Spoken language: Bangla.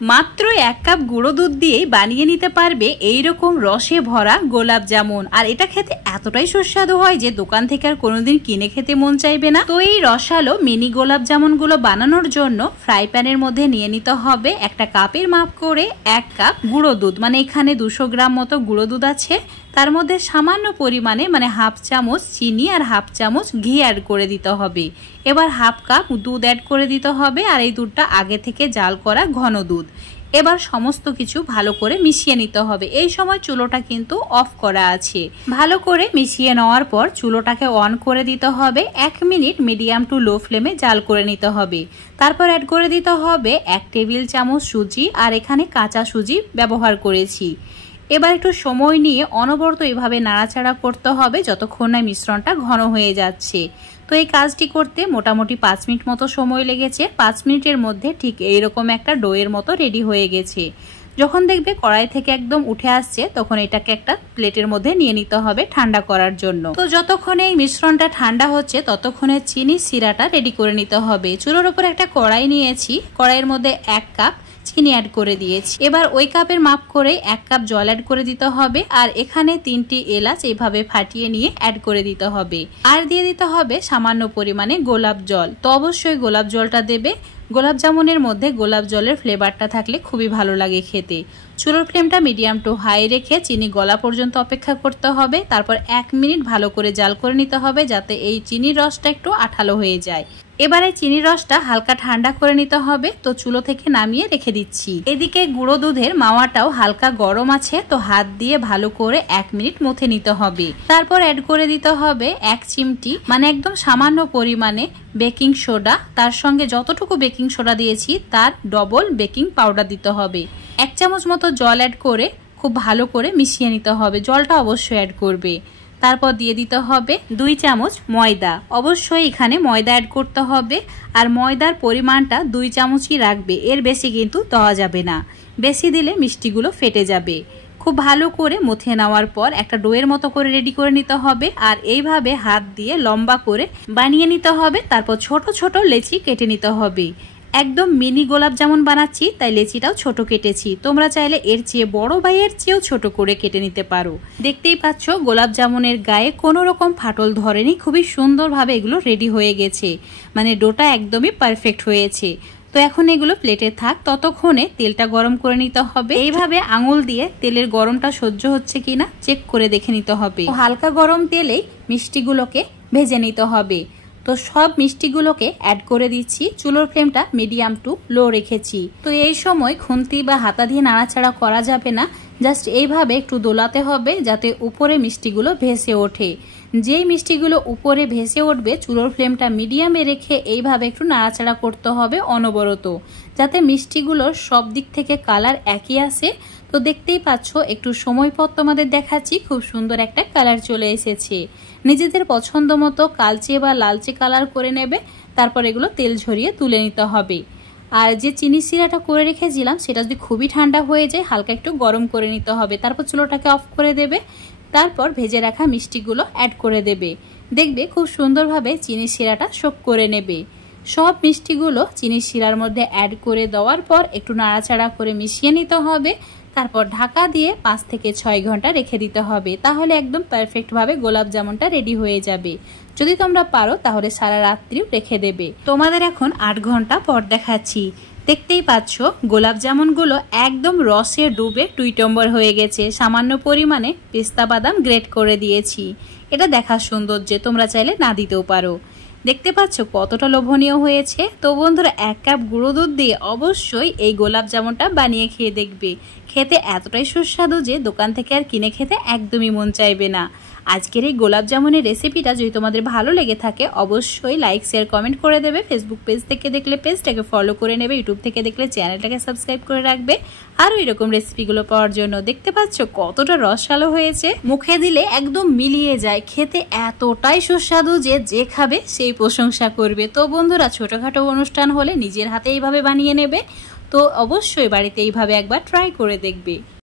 মাত্র 1 কাপ গুঁড়ো দুধ দিয়ে বানিয়ে নিতে পারবে এই রকম রসে ভরা গোলাপ জামুন। আর এটা খেতে এতটাই সুস্বাদু হয় যে দোকান থেকে আর কোনোদিন কিনে খেতে মন চাইবে না। তো এই রসালো মিনি গোলাপ জামুন গুলো বানানোর জন্য ফ্রাই প্যানের মধ্যে নিয়ে নিতে হবে একটা কাপের মাপ করে 1 কাপ গুঁড়ো দুধ। মানে এখানে 200 গ্রাম মতো গুঁড়ো দুধ আছে। তার মধ্যে সামান্য পরিমাণে মানে হাফ চামচ চিনি আর হাফ চামচ ঘি অ্যাড করে দিতে হবে। এবার হাফ কাপ দুধ অ্যাড করে দিতে হবে। আর এই দুধটা আগে থেকে জাল করা ঘন দুধ। এবার সমস্ত কিছু ভালো করে মিশিয়ে নিতে হবে। এই সময় চুলোটা কিন্তু অফ করা আছে। ভালো করে মিশিয়ে নেওয়ার পর চুলোটাকে অন করে দিতে হবে। 1 মিনিট মিডিয়াম টু লো ফ্লেমে জাল করে নিতে হবে। তারপর অ্যাড করে দিতে হবে 1 টেবিল চামচ সুজি। আর এখানে কাঁচা সুজি ব্যবহার করেছি। এবার একটু সময় নিয়ে অনবরত এভাবে নাড়াচাড়া করতে হবে যতক্ষণ না মিশ্রণটা ঘন হয়ে যাচ্ছে। তো এই কাজটি করতে মোটামুটি 5 মিনিট মতো সময় লেগেছে। 5 মিনিটের মধ্যে ঠিক এইরকম একটা ডোয়ের মতো রেডি হয়ে গেছে। যখন দেখবে কড়াই থেকে একদম উঠে আসছে তখন এটাকে একটা প্লেটের মধ্যে নিয়ে নিতে হবে ঠান্ডা করার জন্য। তো যতক্ষণে এই মিশ্রণটা ঠান্ডা হচ্ছে ততক্ষণে চিনি সিরাটা রেডি করে নিতে হবে। চুলোর উপর একটা কড়াই নিয়েছি। কড়াইয়ের মধ্যে 1 কাপ চিনি অ্যাড করে দিয়েছি। এবার ওই কাপের মাপ করে 1 কাপ জল অ্যাড করে দিতে হবে। আর এখানে 3টি এলাচ এইভাবে ফাটিয়ে নিয়ে অ্যাড করে দিতে হবে। আর দিয়ে দিতে হবে সামান্য পরিমাণে গোলাপ জল। তো অবশ্যই গোলাপ জলটা দেবে। গোলাপ জামুনের মধ্যে গোলাপ জলের ফ্লেভারটা থাকলে খুবই ভালো লাগে খেতে। চুলোর ফ্লেমটা মিডিয়াম টু হাই রেখে চিনি গলা পর্যন্ত অপেক্ষা করতে হবে। তারপর 1 মিনিট ভালো করে জাল করে নিতে হবে যাতে এই চিনির রসটা একটু আঠালো হয়ে যায়। এবারে চিনির রসটা হালকা ঠান্ডা করে নিতে হবে। তো চুলো থেকে নামিয়ে রেখে দিচ্ছি। এদিকে গুঁড়ো দুধের মাওয়াটাও হালকা গরম আছে। তো হাত দিয়ে ভালো করে 1 মিনিট মথে নিতে হবে। তারপর অ্যাড করে দিতে হবে 1 চিমটি মানে একদম সামান্য পরিমাণে বেকিং সোডা। তার সঙ্গে যতটুকু বেকিং সোডা দিয়েছি তার ডবল বেকিং পাউডার দিতে হবে। 1 চামচ মতো জল অ্যাড করে খুব ভালো করে মিশিয়ে নিতে হবে। জলটা অবশ্যই অ্যাড করবে। তারপর দিয়ে দিতে হবে 2 চামচ ময়দা। অবশ্যই এখানে ময়দা অ্যাড করতে হবে। আর ময়দার পরিমাণটা 2 চামচই রাখবে, এর বেশি কিন্তু দেওয়া যাবে না। বেশি দিলে মিষ্টিগুলো ফেটে যাবে। খুব ভালো করে মথে নেওয়ার পর একটা ডোয়ের মতো করে রেডি করে নিতে হবে। আর এইভাবে হাত দিয়ে লম্বা করে বানিয়ে নিতে হবে। তারপর ছোট ছোট লেচি কেটে নিতে হবে। একদম মিনি গোলাপ জামুন বানাচ্ছি তাই লেচিটাও ছোট কেটেছি। তোমরা চাইলে এর চেয়ে বড় বা এর চেয়েও ছোট করে কেটে নিতে পারো। দেখতেই পাচ্ছ গোলাপ জামুনের গায়ে কোনো রকম ফাটল ধরেনি। খুবই সুন্দরভাবে এগুলো রেডি হয়ে গেছে। মানে ডোটা একদমই পারফেক্ট হয়েছে। তো এখন এগুলো প্লেটে থাক। ততক্ষণে তেলটা গরম করে নিতে হবে। এইভাবে আঙুল দিয়ে তেলের গরমটা সহ্য হচ্ছে কিনা চেক করে দেখে নিতে হবে। হালকা গরম তেলেই মিষ্টিগুলোকে ভেজে নিতে হবে। তো সব মিষ্টিগুলোকে অ্যাড করে দিচ্ছি। চুলোর ফ্লেমটা মিডিয়াম টু লো রেখেছি। তো এই সময় খুন্তি বা হাতা দিয়ে নাড়াচাড়া করা যাবে না। জাস্ট এইভাবে একটু দোলাতে হবে যাতে উপরে মিষ্টিগুলো ভেসে ওঠে। যেই মিষ্টিগুলো উপরে ভেসে উঠবে চুলোর ফ্লেমটা মিডিয়ামে রেখে এইভাবে একটু নাড়াচাড়া করতে হবে অনবরত, যাতে মিষ্টিগুলোর সব দিক থেকে কালার একই আসে। তো দেখতেই পাচ্ছ একটু সময় পর তোমাদের দেখাচ্ছি খুব সুন্দর একটা কালার চলে এসেছে। নিজেদের পছন্দ মতো কালচে বা লালচে কালার করে নেবে। তারপর এগুলো তেল ঝরিয়ে তুলে নিতে হবে। আর যে চিনি সিরাটা করে রেখেছিলাম সেটা যদি খুবই ঠান্ডা হয়ে যায় হালকা একটু গরম করে নিতে হবে। তারপর চুলোটাকে অফ করে দেবে। তারপর ভেজে রাখা মিষ্টিগুলো অ্যাড করে দেবে। দেখবে খুব সুন্দরভাবে চিনি সিরাটা শোক করে নেবে। সব মিষ্টিগুলো চিনি শিরার মধ্যে অ্যাড করে দেওয়ার পর একটু নাড়াচাড়া করে মিশিয়ে নিতে হবে। তারপর ঢাকা দিয়ে 5 থেকে 6 ঘন্টা রেখে দিতে হবে। তাহলে একদম পারফেক্টভাবে গোলাপ জামুনটা রেডি হয়ে যাবে। যদি তোমরা পারো তাহলে সারা রাত্রিও রেখে দেবে। তোমাদের এখন 8 ঘন্টা পর দেখাচ্ছি। দেখতেই পাচ্ছ গোলাপ জামুনগুলো একদম রসে ডুবে টুইটম্বর হয়ে গেছে। সামান্য পরিমাণে পেস্তা বাদাম গ্রেট করে দিয়েছি। এটা দেখার সৌন্দর্যে তোমরা চাইলে না দিতেও পারো। দেখতে পাচ্ছ কতটা লোভনীয় হয়েছে। তো বন্ধুরা 1 কাপ গুঁড়ো দুধ দিয়ে অবশ্যই এই গোলাপ জামুনটা বানিয়ে খেয়ে দেখবে। খেতে এতটাই সুস্বাদু যে দোকান থেকে আর কিনে খেতে একদমই মন চাইবে না। আজকের এই গোলাপ জামুনের রেসিপিটা যদি তোমাদের ভালো লেগে থাকে অবশ্যই লাইক শেয়ার কমেন্ট করে দেবে। ফেসবুক পেজ থেকে দেখলে পেজটাকে ফলো করে নেবে। ইউটিউব থেকে দেখলে চ্যানেলটাকে সাবস্ক্রাইব করে রাখবে আরও এরকম রেসিপিগুলো পাওয়ার জন্য। দেখতে পাচ্ছ কতটা রসালো হয়েছে। মুখে দিলে একদম মিলিয়ে যায়। খেতে এতটাই সুস্বাদু যে যে খাবে সেই প্রশংসা করবে। তো বন্ধুরা ছোটোখাটো অনুষ্ঠান হলে নিজের হাতে এইভাবে বানিয়ে নেবে। তো অবশ্যই বাড়িতে এইভাবে একবার ট্রাই করে দেখবে।